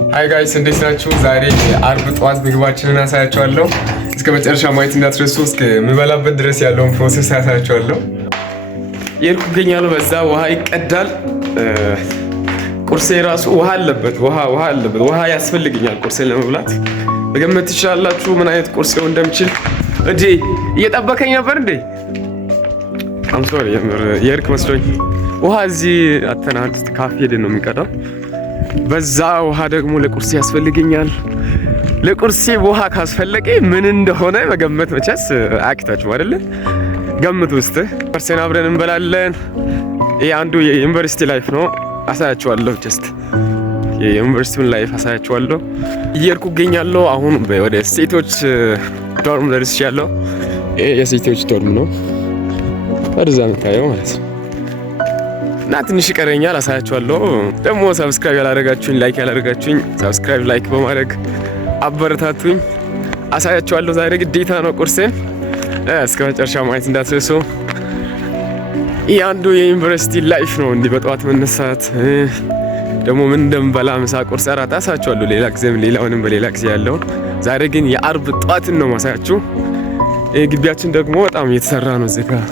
ሃይ ጋይስ እንዴት ናችሁ? ዛሬ አርብ ጠዋት ምግባችንን አሳያችኋለሁ። እስከ መጨረሻ ማየት እንዳትረሱ። እስከ ምበላበት ድረስ ያለውን ፕሮሰስ አሳያችኋለሁ። የርኩ ገኛለሁ። በዛ ውሃ ይቀዳል። ቁርሴ ራሱ ውሃ አለበት። ውሃ ያስፈልገኛል ቁርሴን ለመብላት። መገመት ትችላላችሁ ምን አይነት ቁርስ ነው እንደምችል። እንዴ እየጠበከኝ ነበር እንዴ? አም ሶሪ የርክ መስሎኝ። ውሃ እዚህ አተናል ካፌ ሄደን ነው የሚቀዳው። በዛ ውሃ ደግሞ ለቁርሴ ያስፈልገኛል። ለቁርሴ ውሃ ካስፈለገ ምን እንደሆነ መገመት መቼስ አያቅታችሁም አይደለ? ገምቱ ውስጥ ቁርሴን አብረን እንበላለን። ይሄ አንዱ የዩኒቨርሲቲ ላይፍ ነው። አሳያችኋለሁ። ጀስት የዩኒቨርሲቲውን ላይፍ አሳያችኋለሁ። እየሄድኩ እገኛለሁ። አሁን ወደ ሴቶች ዶርም ደርሻለሁ። ይሄ የሴቶች ዶርም ነው። ወደዛ የምታየው ማለት ነው። እና ትንሽ ይቀረኛል፣ አሳያችኋለሁ። ደግሞ ሰብስክራይብ ያላደረጋችሁኝ፣ ላይክ ያላደረጋችሁኝ ሰብስክራይብ፣ ላይክ በማድረግ አበረታቱኝ። አሳያችኋለሁ። ዛሬ ግዴታ ነው ቁርሴን እስከ መጨረሻ ማየት እንዳትረሱ። ይህ አንዱ የዩኒቨርሲቲ ላይፍ ነው። እንዲህ በጠዋት መነሳት ደግሞ ምን እንደምበላ ምሳ፣ ቁርስ፣ እራት አሳያችኋለሁ። ሌላ ጊዜም ሌላውንም በሌላ ጊዜ ያለውን። ዛሬ ግን የአርብ ጠዋትን ነው ማሳያችሁ። ግቢያችን ደግሞ በጣም እየተሰራ ነው። እዚህ ጋር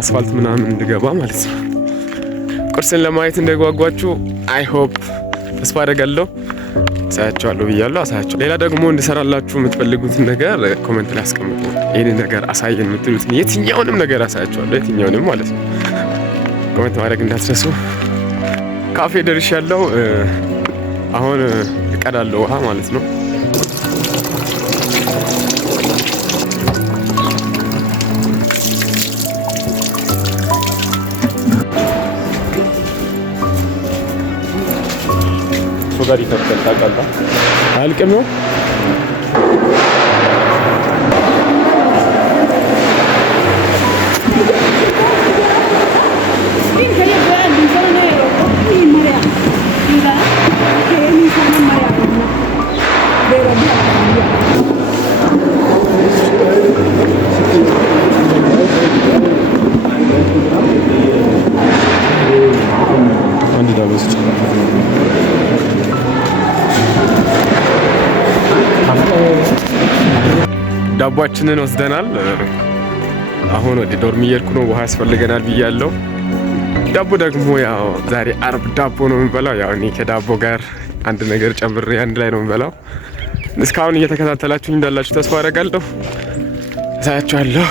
አስፋልት ምናምን እንድገባ ማለት ነው። ቁርስን ለማየት እንደጓጓችሁ አይ ሆፕ ተስፋ አደርጋለሁ። አሳያችኋለሁ ብያለሁ፣ አሳያችኋለሁ። ሌላ ደግሞ እንድሰራላችሁ የምትፈልጉትን ነገር ኮሜንት ላይ አስቀምጡ። ይህን ነገር አሳየን የምትሉትን የትኛውንም ነገር አሳያችኋለሁ። የትኛውንም ማለት ነው። ኮሜንት ማድረግ እንዳትረሱ። ካፌ ደርሻለሁ። አሁን እቀዳለሁ ውሃ ማለት ነው። ጋር ይከፈል ታውቃለህ። አልቅም ነው ዳቦአችንን ወስደናል። አሁን ወደ ዶርም እየሄድኩ ነው። ውሃ ያስፈልገናል ብያለሁ። ዳቦ ደግሞ ያው ዛሬ አርብ ዳቦ ነው የምንበላው። ያው እኔ ከዳቦ ጋር አንድ ነገር ጨምሬ አንድ ላይ ነው የምንበላው። እስካሁን እየተከታተላችሁኝ እንዳላችሁ ተስፋ አደርጋለሁ። እሳያችኋለሁ።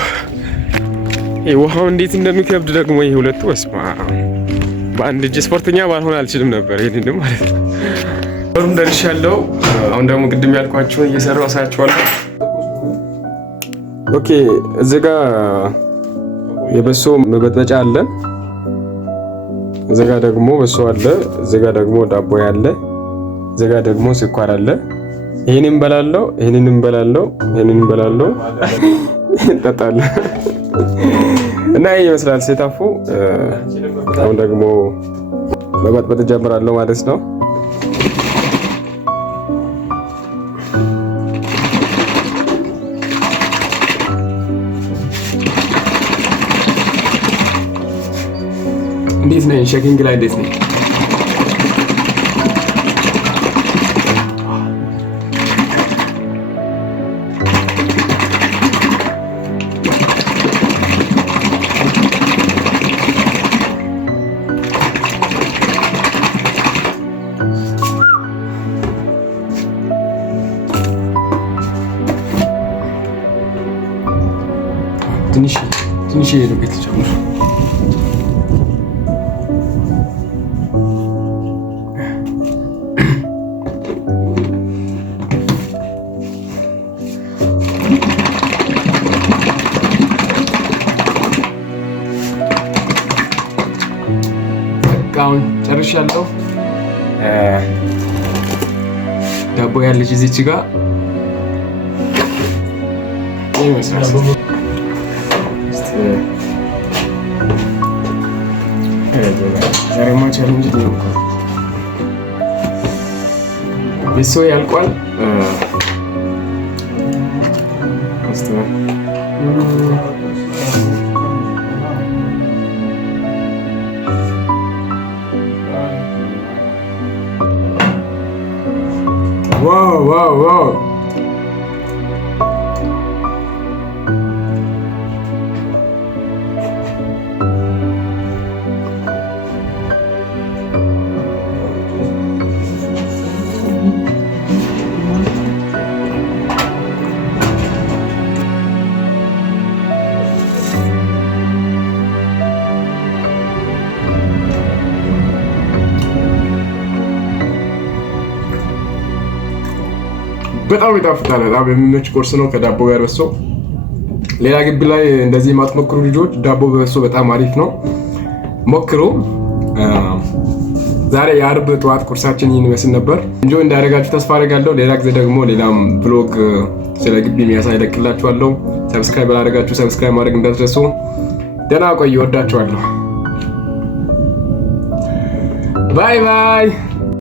ውሃው እንዴት እንደሚከብድ ደግሞ ይሄ ሁለቱ ወስማ በአንድ እጅ ስፖርተኛ ባልሆን አልችልም ነበር። ይሄንን ማለት ነው። ዶርም ደርሻለሁ። አሁን ደግሞ ቅድም ያልኳችሁን እየሰራሁ አሳያችኋለሁ። ኦኬ እዚህ ጋር የበሶ መበጥበጫ አለ። እዚህ ጋር ደግሞ በሶ አለ። እዚህ ጋር ደግሞ ዳቦ ያለ። እዚህ ጋር ደግሞ ስኳር አለ። ይሄንን እንበላለሁ፣ ይሄንን እንበላለሁ፣ ይሄንን እንበላለሁ፣ እንጠጣለን እና ይሄ ይመስላል ሴታፉ። አሁን ደግሞ መበጥበጥ ጀምራለሁ ማለት ነው። እንዴት ነኝ? ሼኪንግ ላይ እንዴት ነኝ? ትንሽ ነው ቤት ጨምር። አሁን ጨርሻለሁ። ዳቦ ያለች እዚች ጋር ይመስላል። ዛሬማ ቻሌንጅ ነው። በሶ ያልቋል። ዋው በጣም ይጣፍጣል። በጣም የሚመች ቁርስ ነው ከዳቦ ጋር በሶ። ሌላ ግቢ ላይ እንደዚህ የማትሞክሩ ልጆች ዳቦ በበሶ በጣም አሪፍ ነው፣ ሞክሩ። ዛሬ የአርብ ጠዋት ቁርሳችን ይህን ይመስል ነበር። እንጆ እንዳደረጋችሁ ተስፋ አደርጋለሁ። ሌላ ጊዜ ደግሞ ሌላም ብሎግ ስለ ግቢ የሚያሳይ እለቅላችኋለሁ። ሰብስክራይብ አላደረጋችሁ ሰብስክራይብ ማድረግ እንዳትረሱ። ደህና ቆዩ። ወዳችኋለሁ። ባይ ባይ።